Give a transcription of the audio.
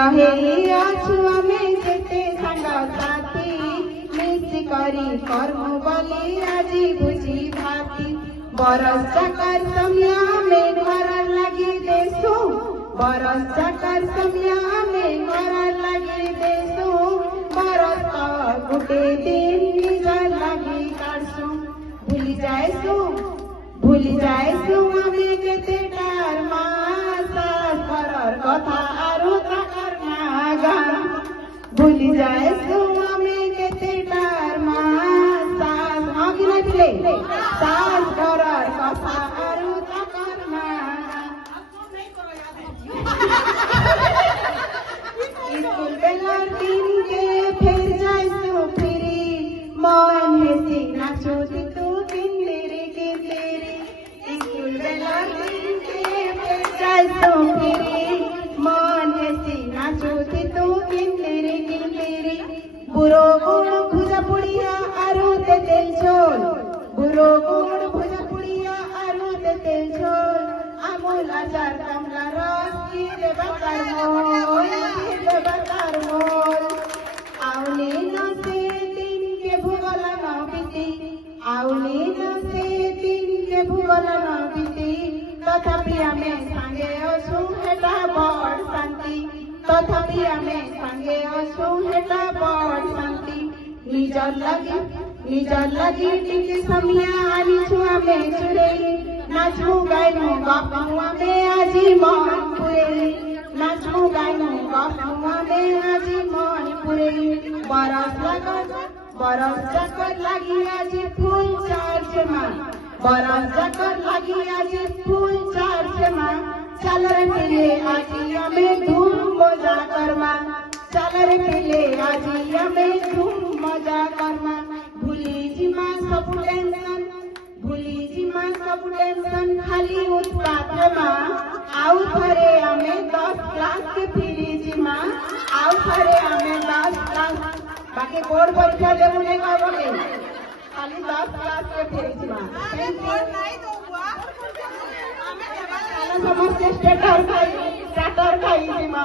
रहे अछु आमे केते संग साथी मिसी करी कर्म बोली आजी बुझी भाती बरस चकर समय में घर लगी देसु बरस चकर समय में घर लगी देसु बरस गुटे दिन निजर लगी काटसु भूली जाएसु आमे केते टार मासा करर कथा आरु ताकर मागा भूली जाएसु आमे केते टार मासा आगिला दिले सास करर कथा आरु ताकर मागा स्कूल बेलर दिन के फिर जाएसु फिरी मन हेसी नाचो तू किंदेरी किंदेरी स्कूल बेलर दिन के फिर जाएसु फिरी मन हेसी नाचो तू किंदेरी किंदेरी बुरो गुण भुजा पुड़िया आरु ते तेल झोल बुरो गुण भुजा पुड़िया आरु ते तेल झोल আমুল আচার কমলা রস কি দেবতার মোল আউলি নসে দিনকে ভূগোল নবিতি আউলি নসে দিনকে ভূগোল নবিতি তথাপি আমি সাঙ্গে অছু হেটা বড় শান্তি তথাপি আমি সাঙ্গে অছু হেটা বড় শান্তি নিজর লাগি টিকে সমিয়া আনিছু আমি চুরেলি नाचू गाइनु गफुआ में आजी मन पुरेली नाचू गाइनु गफुआ में आजी मन पुरेली बरस जाकर लगी आजी फूल चर्चमा बरस जाकर लगी आजी फूल चर्चमा चल रे पिले आजी हमें धूम मजा करमा चल रे पिले आजी हमें धूम मजा करमा भूली जिमा सब टेंशन खाली उत्पात आउ थरे आमे 10 क्लास के फिरी जिमा आउ थरे आमे 10 क्लास बाकी बोर्ड परीक्षा देबो नहीं कहबो खाली 10 क्लास के फिरी जिमा नहीं तो हुआ हमें समझ स्टेटर खाई जिमा